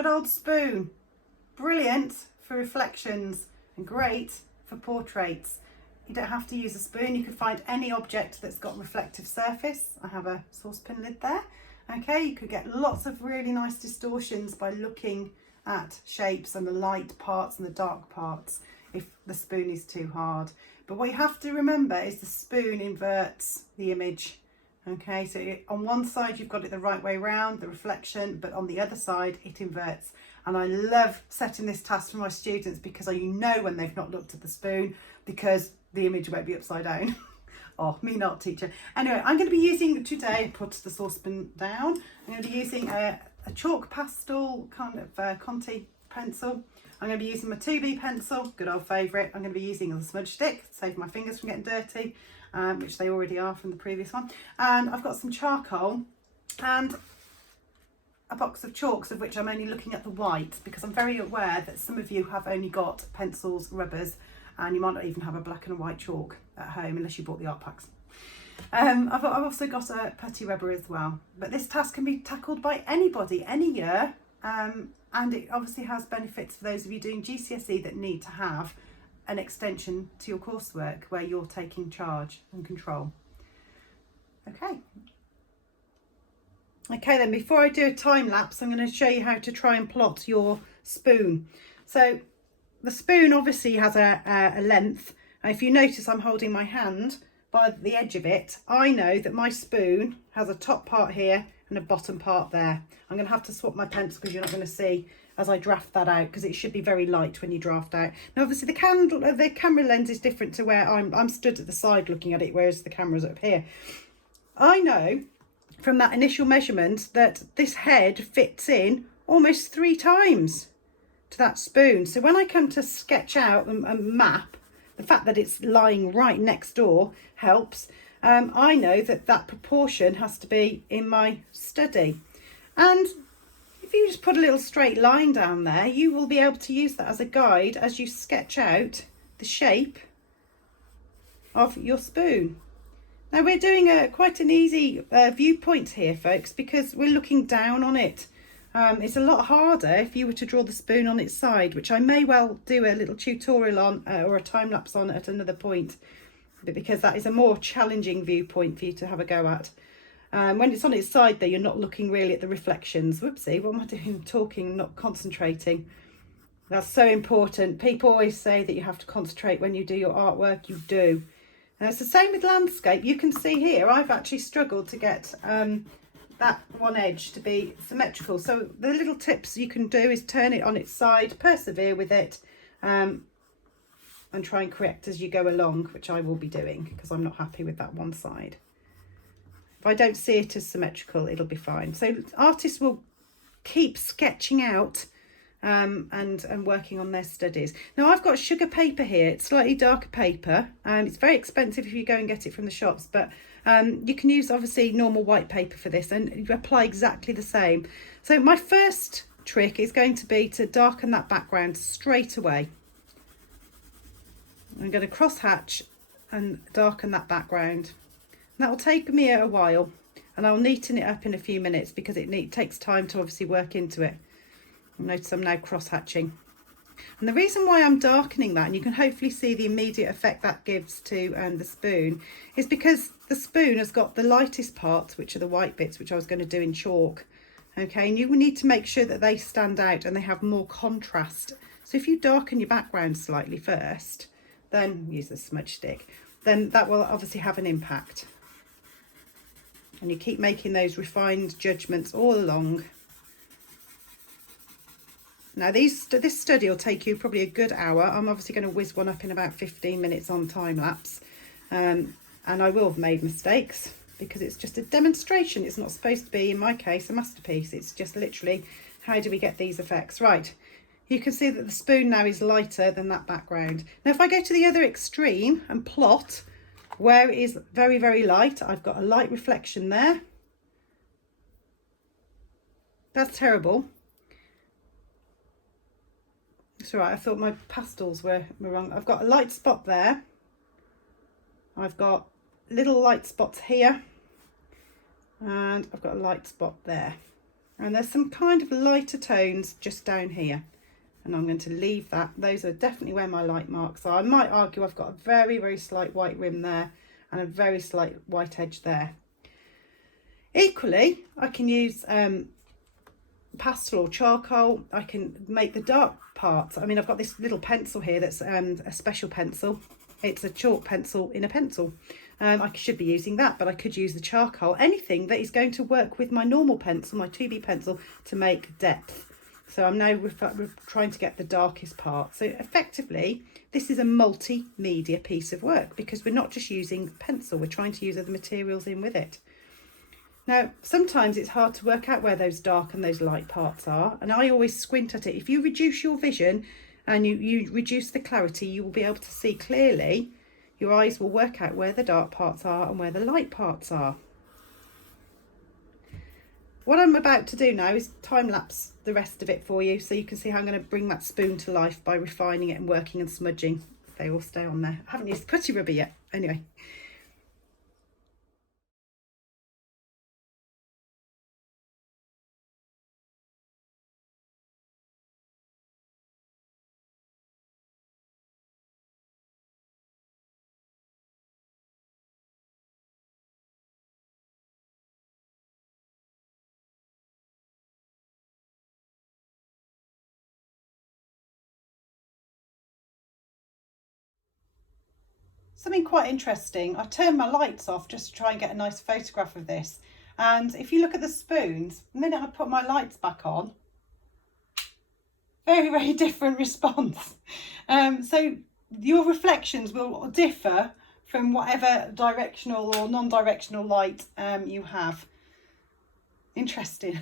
Good old spoon. Brilliant for reflections and great for portraits. You don't have to use a spoon. You can find any object that's got reflective surface. I have a saucepan lid there. Okay, you could get lots of really nice distortions by looking at shapes and the light parts and the dark parts if the spoon is too hard. But what you have to remember is the spoon inverts the image. Okay, so on one side you've got it the right way round, the reflection, but on the other side it inverts. And I love setting this task for my students because you know when they've not looked at the spoon, because the image won't be upside down. Oh, me not, teacher. Anyway, I'm going to be using today, put the saucepan down, I'm going to be using a chalk pastel kind of Conti pencil. I'm going to be using my 2B pencil, good old favourite. I'm going to be using a smudge stick, save my fingers from getting dirty, which they already are from the previous one. And I've got some charcoal and a box of chalks, of which I'm only looking at the white because I'm very aware that some of you have only got pencils, rubbers, and you might not even have a black and white chalk at home unless you bought the art packs. I've also got a putty rubber as well. But this task can be tackled by anybody, any year, and it obviously has benefits for those of you doing GCSE that need to have an extension to your coursework where you're taking charge and control. Okay then, before I do a time lapse, I'm going to show you how to try and plot your spoon. So the spoon obviously has a length, and if you notice I'm holding my hand by the edge of it, I know that my spoon has a top part here and a bottom part there. I'm going to have to swap my pencil because you're not going to see as I draft that out, because it should be very light when you draft out. Now obviously the camera lens is different to where I'm stood at the side looking at it, whereas the camera's up here. I know from that initial measurement that this head fits in almost 3 times to that spoon. So when I come to sketch out and map, the fact that it's lying right next door helps. I know that that proportion has to be in my study. And if you just put a little straight line down there, you will be able to use that as a guide as you sketch out the shape of your spoon. Now we're doing quite an easy viewpoint here, folks, because we're looking down on it. It's a lot harder if you were to draw the spoon on its side, which I may well do a little tutorial on or a time lapse on at another point, but because that is a more challenging viewpoint for you to have a go at. When it's on its side though, you're not looking really at the reflections. Whoopsie, what am I doing? Talking, not concentrating. That's so important. People always say that you have to concentrate when you do your artwork. You do. And it's the same with landscape. You can see here I've actually struggled to get that one edge to be symmetrical. So the little tips you can do is turn it on its side, persevere with it, and try and correct as you go along, which I will be doing because I'm not happy with that one side. If I don't see it as symmetrical, it'll be fine. So artists will keep sketching out and working on their studies. Now I've got sugar paper here. It's slightly darker paper. It's very expensive if you go and get it from the shops, but you can use obviously normal white paper for this and you apply exactly the same. So my first trick is going to be to darken that background straight away. I'm going to cross hatch and darken that background. And that will take me a while, and I'll neaten it up in a few minutes because it takes time to obviously work into it. Notice I'm now cross hatching. And the reason why I'm darkening that, and you can hopefully see the immediate effect that gives to the spoon, is because the spoon has got the lightest parts, which are the white bits, which I was going to do in chalk. Okay, and you will need to make sure that they stand out and they have more contrast. So if you darken your background slightly first, then use a smudge stick, then that will obviously have an impact. And you keep making those refined judgments all along. Now this study will take you probably a good hour. I'm obviously going to whiz one up in about 15 minutes on time lapse, and I will have made mistakes because it's just a demonstration. It's not supposed to be, in my case, a masterpiece. It's just literally, how do we get these effects right? You can see that the spoon now is lighter than that background. Now if I go to the other extreme and plot where it is very, very light, I've got a light reflection there. That's terrible. It's all right, I thought my pastels were wrong. I've got a light spot there. I've got little light spots here. And I've got a light spot there. And there's some kind of lighter tones just down here. And I'm going to leave that. Those are definitely where my light marks are. I might argue I've got a very, very slight white rim there and a very slight white edge there. Equally, I can use pastel or charcoal. I can make the dark parts. I mean, I've got this little pencil here that's a special pencil. It's a chalk pencil in a pencil. I should be using that, but I could use the charcoal. Anything that is going to work with my normal pencil, my 2B pencil, to make depth. So I'm now trying to get the darkest part. So effectively, this is a multimedia piece of work because we're not just using pencil, we're trying to use other materials in with it. Now, sometimes it's hard to work out where those dark and those light parts are, and I always squint at it. If you reduce your vision and you reduce the clarity, you will be able to see clearly. Your eyes will work out where the dark parts are and where the light parts are. What I'm about to do now is time lapse the rest of it for you, so you can see how I'm going to bring that spoon to life by refining it and working and smudging. They all stay on there. I haven't used putty rubber yet. Anyway. Something quite interesting, I turned my lights off just to try and get a nice photograph of this. And if you look at the spoons, the minute I put my lights back on, very, very different response. So your reflections will differ from whatever directional or non-directional light you have. Interesting.